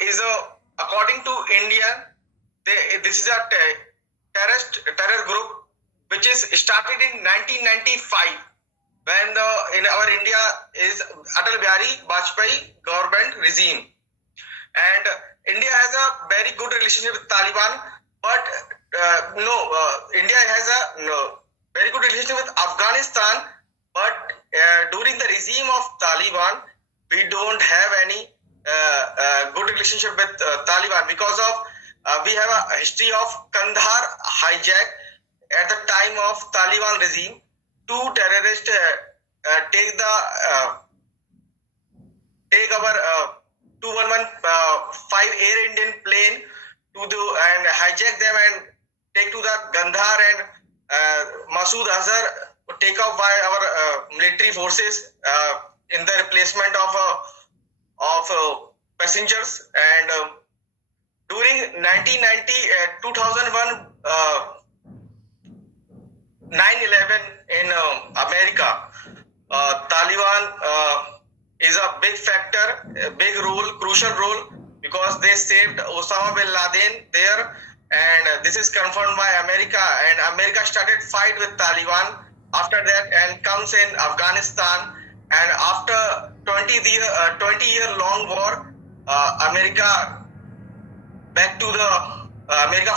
is according to India, this is a terror group which is started in 1995 when in our India is Atal Bihari Vajpayee government regime, and India has a very good relationship with Taliban, but India has a very good relationship with Afghanistan, but during the regime of Taliban, we don't have any good relationship with Taliban because of we have a history of Kandahar hijack at the time of Taliban regime. Two terrorists take our 2115 Air Indian plane and hijack them and take to the Kandahar, and Masood Azhar take off by our military forces in the replacement of passengers. And during 2001 9/11 in America, Taliban is a big factor, a big role, crucial role, because they saved Osama bin Laden there, and this is confirmed by America, and America started fight with Taliban after that and comes in Afghanistan, and after 20-year long war, America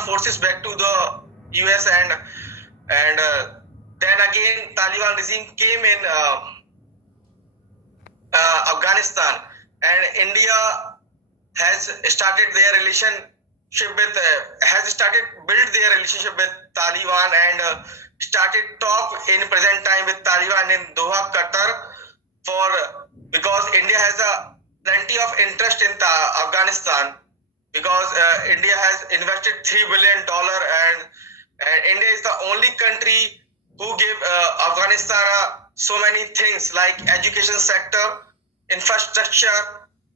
forces back to the US, and then again Taliban regime came in Afghanistan, and India has started their relationship with build their relationship with Taliban, and started talk in present time with Taliban in Doha, Qatar, because India has a plenty of interest in Afghanistan, because India has invested $3 billion, and India is the only country who gave Afghanistan so many things like education sector, infrastructure,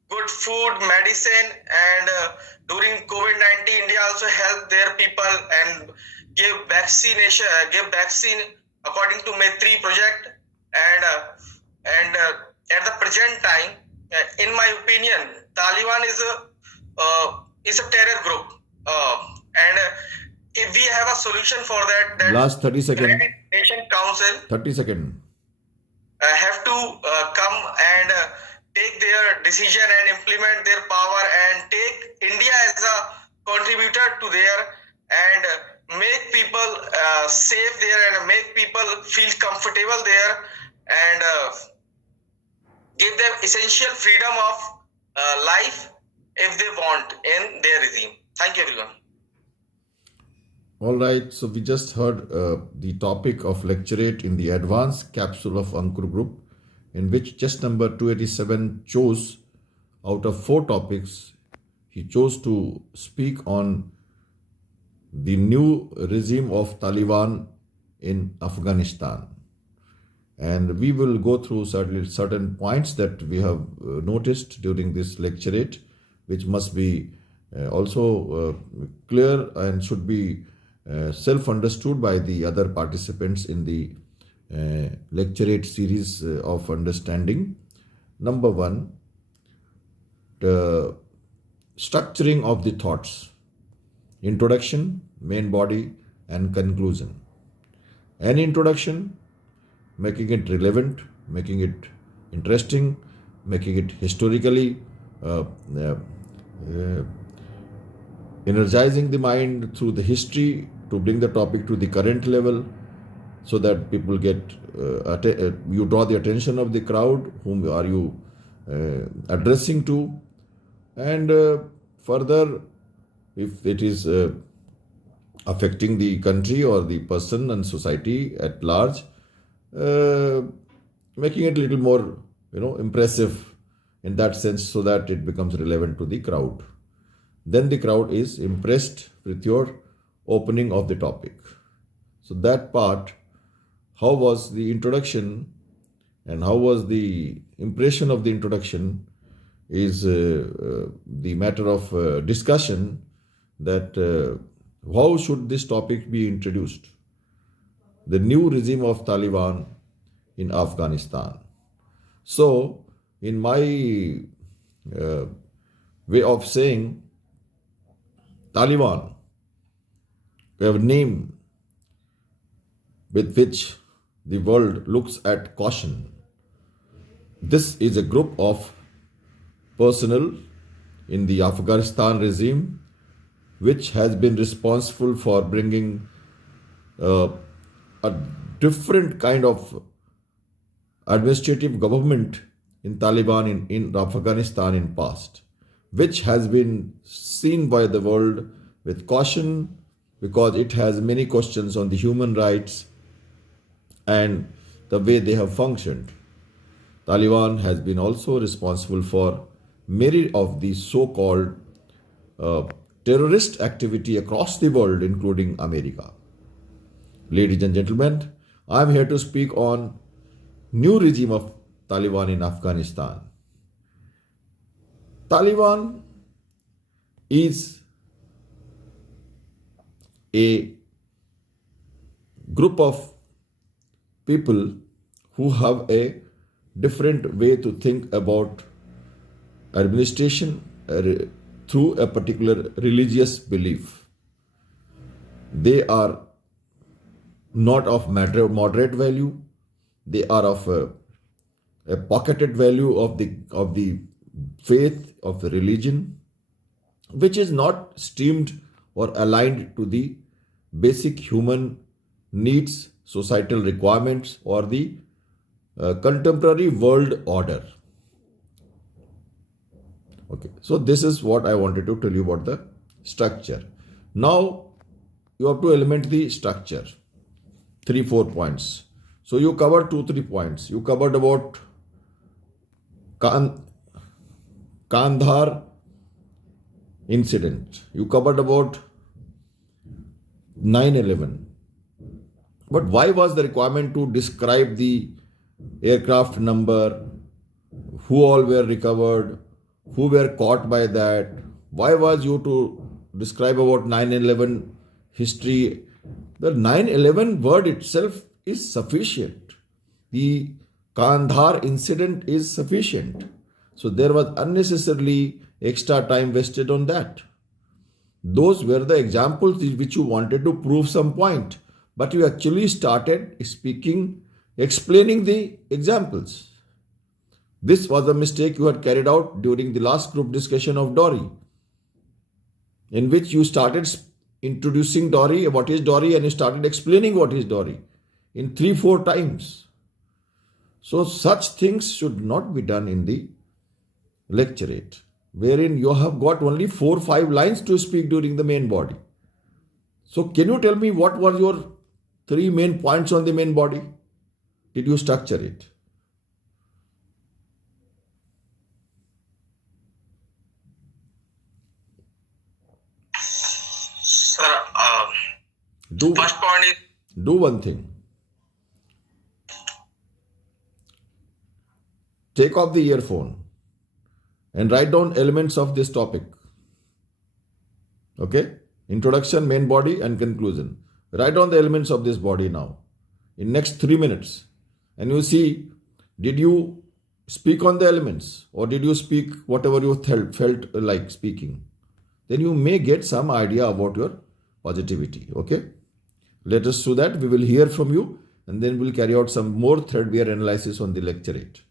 good food, medicine, and during COVID-19, India also helped their people and gave vaccine according to Maitri project, and at the present time, in my opinion, Taliban is a terror group, and if we have a solution for that Last 30 seconds. United Nations Council 30 seconds. have to come and take their decision and implement their power, and take India as a contributor to there, and make people safe there, and make people feel comfortable there, and give them essential freedom of life if they want in their regime. Thank you, everyone. All right, so we just heard the topic of Lecturette in the advanced capsule of Ankur Group, in which just number 287 chose, out of 4 topics, he chose to speak on the new regime of Taliban in Afghanistan. And we will go through certain points that we have noticed during this lecturette, which must be also clear and should be self-understood by the other participants in the lecturette series of understanding. Number 1, the structuring of the thoughts: introduction, main body, and conclusion. An introduction, making it relevant, making it interesting, making it historically energizing the mind through the history to bring the topic to the current level, so that people get you draw the attention of the crowd, whom are you addressing to, and further, if it is affecting the country or the person and society at large, making it a little more impressive in that sense, so that it becomes relevant to the crowd. Then the crowd is impressed with your opening of the topic. So that part, how was the introduction and how was the impression of the introduction, is the matter of discussion, that how should this topic be introduced. The new regime of Taliban in Afghanistan. So, in my way of saying Taliban, a name with which the world looks at caution. This is a group of personnel in the Afghanistan regime which has been responsible for bringing a different kind of administrative government in Taliban in Afghanistan in past, which has been seen by the world with caution because it has many questions on the human rights and the way they have functioned. Taliban has been also responsible for many of the so-called terrorist activity across the world, including America. Ladies and gentlemen, I am here to speak on new regime of Taliban in Afghanistan. Taliban is a group of people who have a different way to think about administration through a particular religious belief. They are not of moderate value. They are of a pocketed value of the faith of the religion, which is not streamed or aligned to the basic human needs, societal requirements, or the contemporary world order. Okay, so this is what I wanted to tell you about the structure. Now you have to element the structure, 3-4 points. So you covered 2-3 points. You covered about Kandahar incident. You covered about 9/11. But why was the requirement to describe the aircraft number, who all were recovered, who were caught by that? Why was you to describe about 9/11 history? The 9/11 word itself is sufficient. The Kandahar incident is sufficient. So there was unnecessarily extra time wasted on that. Those were the examples which you wanted to prove some point, but you actually started explaining the examples. This was a mistake you had carried out during the last group discussion of Dory, in which you started introducing Dory, what is Dory, and you started explaining what is Dory in 3-4 times. So such things should not be done in the lecturette, wherein you have got only 4-5 lines to speak during the main body. So can you tell me what were your 3 main points on the main body? Did you structure it? Sir, first point is... Do one thing. Take off the earphone and write down elements of this topic. Okay? Introduction, main body, and conclusion. Write down the elements of this body now in next 3 minutes. And you see, did you speak on the elements or did you speak whatever you felt like speaking? Then you may get some idea about your positivity. Okay? Let us do that. We will hear from you and then we'll carry out some more threadbare analysis on the lecturette.